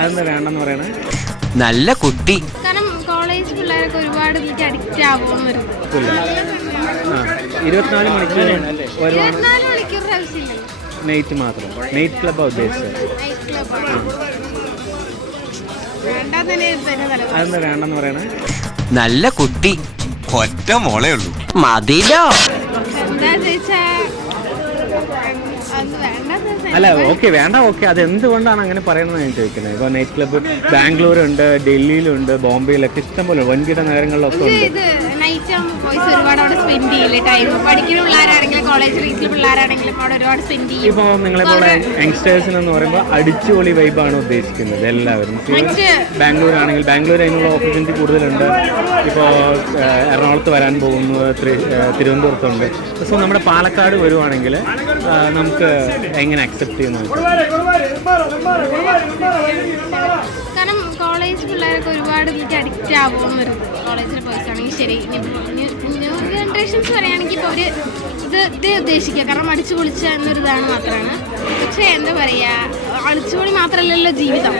അതെന്താ വേണ്ടെന്ന് പറയണേ? നല്ല കുട്ടി. കാരണം കോളേജ് പിള്ളേരൊക്കെ ഒരുപാട് ഇതിലേക്ക് അഡിക്റ്റ് ആവുമെന്ന് വരും. 24 മണിക്കൂർ ആവശ്യമില്ലല്ലോ. നൈറ്റ് മാത്രം. നൈറ്റ് ക്ലബ്ബാണ് ഉദ്ദേശിച്ചത്. നൈറ്റ് ക്ലബ്ബാണ്. അതെന്താ വേണ്ടെന്ന് പറയണേ? നല്ല കുട്ടി. ഒറ്റ മോളേ ഉള്ളൂ. മതിലോ? എന്താ ചോദിച്ചാ അല്ല ഓക്കെ വേണ്ട. ഓക്കെ, അത് എന്തുകൊണ്ടാണ് അങ്ങനെ പറയണമെന്ന് ഞാൻ ചോദിക്കുന്നത്. ഇപ്പോൾ നൈറ്റ് ക്ലബ്ബ് ബാംഗ്ലൂരുണ്ട്, ഡൽഹിയിലുണ്ട്, ബോംബെയിലൊക്കെ ഇഷ്ടംപോലെ വൻകിട നഗരങ്ങളിലൊക്കെ ഉണ്ട്. ഇത് നൈറ്റ് ആകുമ്പോൾ ബോയ്സ് ഒരുപാട് അവിടെ സ്പെൻഡ് ചെയ്യില്ലേ ടൈം. പഠിക്കുന്ന പിള്ളേരാണെങ്കിലും കോളേജ് വീട്ടിൽ പിള്ളേരാണെങ്കിലും അവിടെ ഒരുപാട് സ്പെൻഡ് ചെയ്യും. ഇപ്പോൾ നിങ്ങളെപ്പോലെ യങ്സ്റ്റേഴ്സിനെന്ന് പറയുമ്പോൾ അടിച്ചുപൊളി വൈബാണ് ഉദ്ദേശിക്കുന്നത് എല്ലാവരും. ബാംഗ്ലൂർ ആണെങ്കിൽ ബാംഗ്ലൂർ അതിനുള്ള ഓപ്പർച്യൂണിറ്റി കൂടുതലുണ്ട്. ഇപ്പോൾ എറണാകുളത്ത് വരാൻ പോകുന്നു, തിരുവനന്തപുരത്തുണ്ട്. സോ നമ്മുടെ പാലക്കാട് വരുവാണെങ്കിൽ നമുക്ക് എങ്ങനെ അക്സെപ്റ്റ് ചെയ്യുന്നു? കാരണം കോളേജ് പിള്ളേരൊക്കെ ഒരുപാട് ഇതിലേക്ക് അഡിക്റ്റ് ആവുമെന്ന് വരും. കോളേജിലെ ബോയ്സ് ആണെങ്കിൽ ശരി, ന്യൂ ജനറേഷൻസ് പറയുകയാണെങ്കിൽ ഇപ്പോൾ ഒരു ഇതേ ഉദ്ദേശിക്കുക. കാരണം അടിച്ചു പൊളിച്ച എന്നൊരിതാണ് മാത്രമാണ്. പക്ഷേ എന്താ പറയുക, അടിച്ചുപൊളി മാത്രമല്ലല്ലോ ജീവിതം.